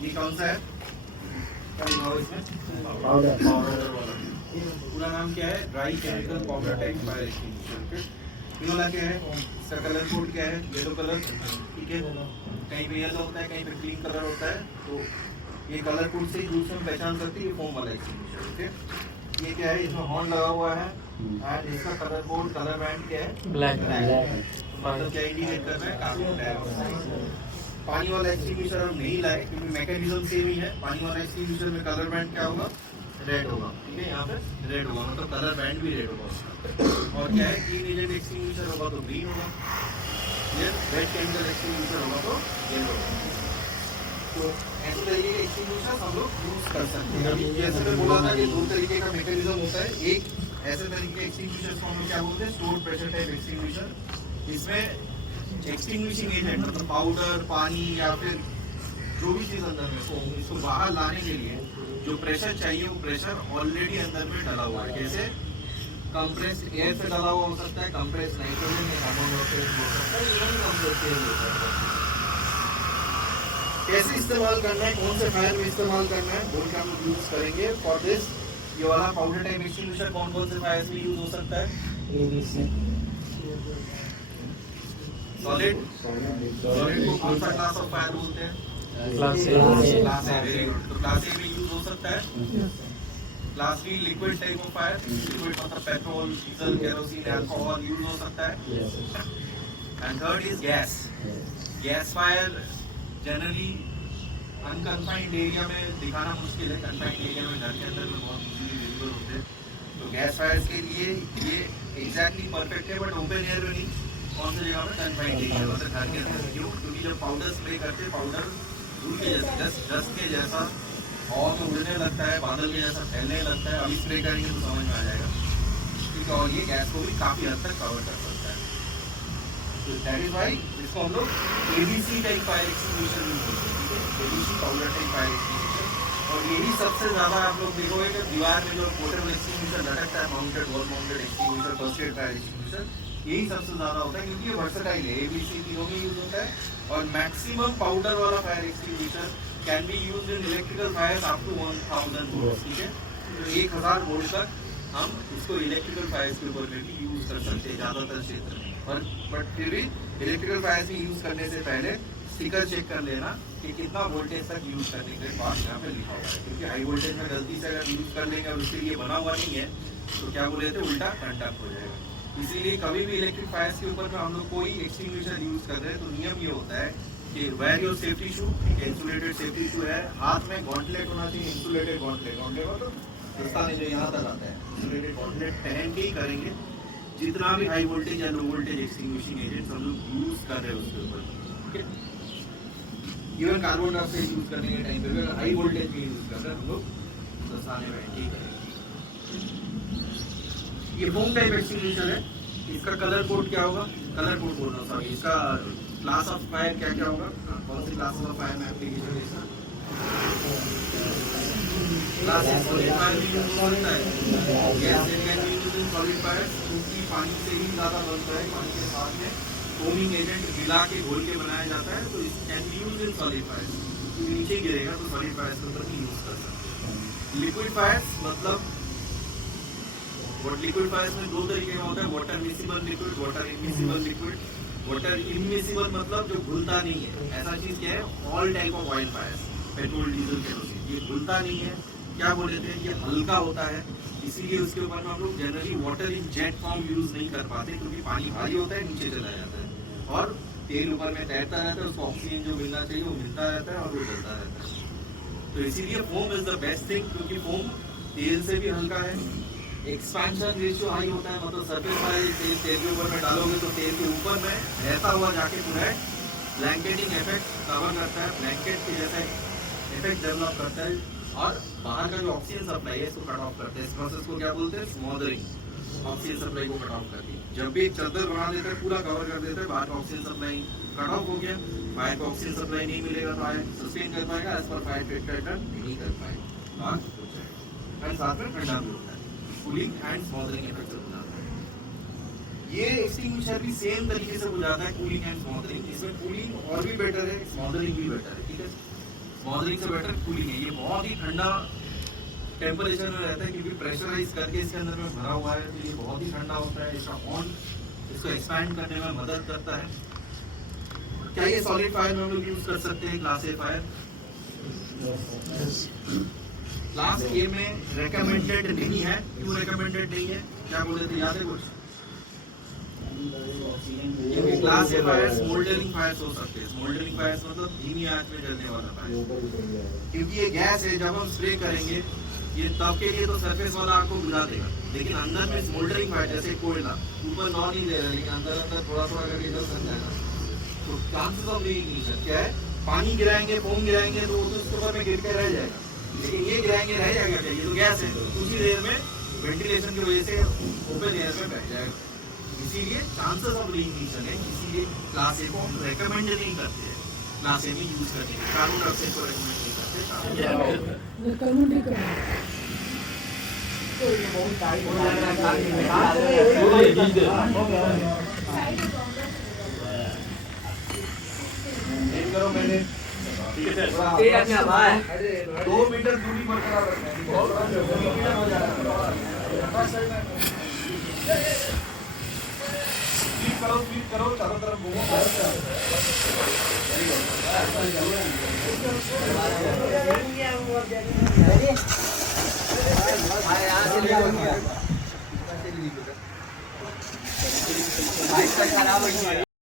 ये कौन सा है? क्या लिखा हुआ इसमें? पाउडर वाला। पूरा नाम क्या है? Dry chemical powder type fire extinguisher. ये वाला क्या है? इसका कलर कोड क्या है? येलो कलर, ठीक है। कहीं पे येलो होता है, कहीं पे ग्रीन कलर होता है, तो ये कलर कोड से दूसरे में पहचान करती है फोम वाला एक्सटिंग्विशर, ठीक है। ये क्या है? इसमें हॉर्न लगा हुआ है एंड इसका कलर कोड, कलर बैंड क्या है? ब्लैक मतलब क्या इंडिकेट कर रहा है? Carbon dioxide. पानी वाला एक्सटिंग्विशर हम नहीं लाए क्योंकि मैकेनिज्म सेम ही है। पानी वाला एक्सटिंग्विशर में कलर बैंड क्या होगा? रेड होगा, ठीक है। यहाँ पे रेड होगा, मतलब कलर बैंड भी रेड होगा उसका। और क्या है? क्लीन एजेंट एक्सटिंग्विशर होगा तो ग्रीन होगा, ये रेड केमिकल एक्सटिंग्विशर होगा तो येलो होगा। तो ऐसे तरीके के एक्सटिंग्विशर हम लोग यूज कर सकते हैं। अभी जैसे मैं बोला था कि दो तरीके का मैकेनिज्म होता है। एक ऐसे तरीके के एक्सटिंग्विशर को हम लोग क्या बोलते हैं? Store pressure type extinguisher. इसमें एक्सटिंग्विशिंग एजेंट मतलब पाउडर, पानी या फिर जो भी चीज अंदर में हो, इसको बाहर लाने के लिए जो प्रेशर चाहिए वो प्रेशर ऑलरेडी अंदर में डला हुआ है। जैसे कंप्रेस्ड एयर से डला हुआ हो सकता है, कंप्रेस्ड नाइट्रोजन या कार्बन डाइऑक्साइड हो सकता है, इवन कंप्रेस्ड एयर हो सकता है। कैसे इस्तेमाल करना है, कौन से फायर में इस्तेमाल करना है, बोल के हम यूज करेंगे फॉर दिस। ये वाला पाउडर टाइप एक्सटिंग्विशर कौन कौन से फायर में यूज हो सकता है? सॉलिड को कौन सा क्लास ऑफ फायर बोलते हैं? Class A. Class A, very good. तो क्लास ए में यूज हो सकता है। Class B liquid type of fire, liquid मतलब petrol, diesel, kerosene, alcohol use हो सकता है। And third is gas. Gas fire generally unconfined area में दिखाना मुश्किल है, कन्फाइंड एरिया में घर के अंदर में बहुत इजीली विजिबल होते हैं। तो गैस फायर के लिए ये एग्जैक्टली परफेक्ट है, बट ओपन एयर में नहीं। कौन सी जगह में? कन्फाइंड एरिया, मतलब घर के अंदर। क्यों? क्योंकि जब पाउडर स्प्रे करते हैं, पाउडर धूल के जैसा, डस्ट के जैसा हवा में उड़ने लगता है, बादल के जैसा फैलने लगता है। अभी स्प्रे करेंगे तो समझ में आ जाएगा, ठीक है। और ये गैस को भी काफी हद तक कवर कर सकता है। तो दैट इज व्हाई इसको हम लोग ABC type fire extinguisher use करते हैं, ठीक है। ABC powder type fire extinguisher. और यही सबसे ज्यादा आप लोग देखोगे कि दीवार में जो पोर्टेबल एक्सटिंग्विशर लटकता है, mounted, wall mounted extinguisher, first aid fire extinguisher, यही सबसे ज्यादा होता है क्योंकि ये वर्सेटाइल है। एबीसी तीनों में यूज होता है। और मैक्सिमम पाउडर वाला fire extinguisher can be used in electrical fire up to 1000 volt, ठीक है। तो 1000 वोल्ट तक हम इसको इलेक्ट्रिकल फायर के ऊपर में भी यूज कर सकते हैं ज्यादातर क्षेत्र में। और बट फिर भी इलेक्ट्रिकल फायर में यूज करने से पहले स्टिकर चेक कर लेना कि कितना वोल्टेज तक यूज करने के बाद यहाँ पे लिखा हुआ है। क्योंकि हाई वोल्टेज में गलती से अगर यूज कर लेंगे और उसके लिए बना हुआ नहीं है तो क्या बोले थे? उल्टा कंडक्ट हो जाएगा। इसीलिए कभी भी इलेक्ट्रिक फायर्स के ऊपर में हम लोग कोई एक्सटिंग्विशर यूज कर रहे हैं तो नियम ये होता है कि wear your safety shoe, insulated safety shoe है, हाथ में गॉन्टलेट होना चाहिए, इंसुलेटेड गॉन्टलेट। गॉन्टलेट तो दस्ताने जो यहाँ तक आता है, इंसुलेटेड गॉन्टलेट पहन के ही करेंगे जितना भी हाई वोल्टेज या लो वोल्टेज एक्सटिंग्विशिंग एजेंट्स हम लोग यूज कर रहे हैं उसके ऊपर, ठीक है। इवन कार्बन डाइऑक्साइड यूज करने के टाइम पे भी हाई वोल्टेज भी यूज कर रहे हैं हम लोग दस्ताने पहन के ही करेंगे। ये फोम टाइप एक्सटिंग्विशर है। इसका कलर कोड क्या होगा? कलर कोड बोलना सॉरी, इसका क्लास ऑफ फायर क्या क्या होगा? कौन सी क्लास ऑफ फायर में एप्लीकेशन है इसका? क्लास सॉलिड फायर भी यूज हो सकता है। Gas can be used in solid fire क्योंकि पानी से ही ज्यादा बनता है। पानी के साथ में फोमिंग एजेंट मिला के घोल के बनाया जाता है, तो it can be used in solid fire. नीचे गिरेगा तो सॉलिड फायर के ऊपर भी यूज कर सकते हैं। लिक्विड फायर मतलब लिक्विड फायर्स में दो तरीके का होता है, water miscible liquid, water immiscible liquid. Water immiscible मतलब जो घुलता नहीं है। ऐसा चीज क्या है? All type of oil fires, petrol, diesel, kerosene, ये घुलता नहीं है। क्या बोले थे? ये हल्का होता है, इसीलिए उसके ऊपर में हम लोग generally water in jet form use नहीं कर पाते क्योंकि पानी भारी होता है, नीचे चला जाता है और तेल ऊपर में तैरता रहता है, उसको ऑक्सीजन जो मिलना चाहिए वो मिलता रहता है और वो जलता रहता है। तो इसीलिए foam is the best thing क्योंकि फोम तेल से भी हल्का है। एक्सपेंशन रेशियो हाई होता है, मतलब सरफेस वाले तेल के ऊपर में डालोगे तो तेल के ऊपर में बहता हुआ जाके पूरा ब्लैंकेटिंग इफेक्ट कवर करता है, ब्लैंकेट के जैसा इफेक्ट डेवलप करता है और बाहर का जो ऑक्सीजन सप्लाई है इसको कट ऑफ करते हैं। इस प्रोसेस को क्या बोलते हैं? स्मॉदरिंग। ऑक्सीजन सप्लाई को कट ऑफ करती है। जब भी एक चादर बना देता है, पूरा कवर कर देता है, बाहर का ऑक्सीजन सप्लाई कट ऑफ हो गया, फायर को ऑक्सीजन सप्लाई नहीं मिलेगा तो फायर सस्टेन कर पाएगा, एज पर फायर पैटर्न नहीं कर पाएगा, आग हो जाएगा। एंड साथ में ठंडा भी होता है, कूलिंग एंड स्मॉदरिंग इफेक्ट से बुझाता है। ये एक्सटिंग्विशर भी सेम तरीके से बुझाता है, कूलिंग एंड स्मॉदरिंग। इसमें कूलिंग और भी बेटर है, स्मॉदरिंग भी बेटर है, ठीक है। स्मॉदरिंग से बेटर कूलिंग है। ये बहुत ही ठंडा टेम्परेचर में रहता है क्योंकि प्रेशराइज करके इसके अंदर में भरा हुआ है, तो ये बहुत ही ठंडा होता है। इसका ऑन इसको एक्सपैंड करने में मदद करता है। क्या ये सॉलिड फायर में हम लोग यूज कर सकते हैं class A fire? Class A में रेकमेंडेड नहीं है। क्यों रेकमेंडेड नहीं है? क्या बोले थे, याद है कुछ? क्योंकि class A fire smouldering fires हो सकते हैं। स्मोल्डरिंग फायर्स मतलब धीमी आंच में जलने वाला फायर, क्योंकि ये गैस है। जब हम स्प्रे करेंगे ये तब के लिए तो सरफेस वाला आपको बुझा देगा, लेकिन अंदर में स्मोल्डरिंग फायर जैसे कोयला ऊपर नॉन नहीं दे रहा, लेकिन अंदर अंदर थोड़ा थोड़ा करके जल सकता है। तो चांसेस ऑफ रीइग्निशन क्या है? पानी गिराएंगे, फोम गिराएंगे तो वो तो उसके ऊपर में गिर के रह जाएगा, लेकिन ये गिराएंगे रह जाएगा क्या? ये तो गैस है, तो उसी देर में वेंटिलेशन की वजह से ओपन एयर में बैठ जाएगा। इसीलिए चांसेस ऑफ रीइग्निशन है। इसीलिए क्लास ए को हम रेकमेंड नहीं करते हैं क्लास ए में यूज करने के। कार्बन डाइऑक्साइड को रेकमेंड नहीं करते। करो मैंने 2 मीटर दूरी बरकरार रखना है। स्वीप करो चारों तरफ घूमो। खराब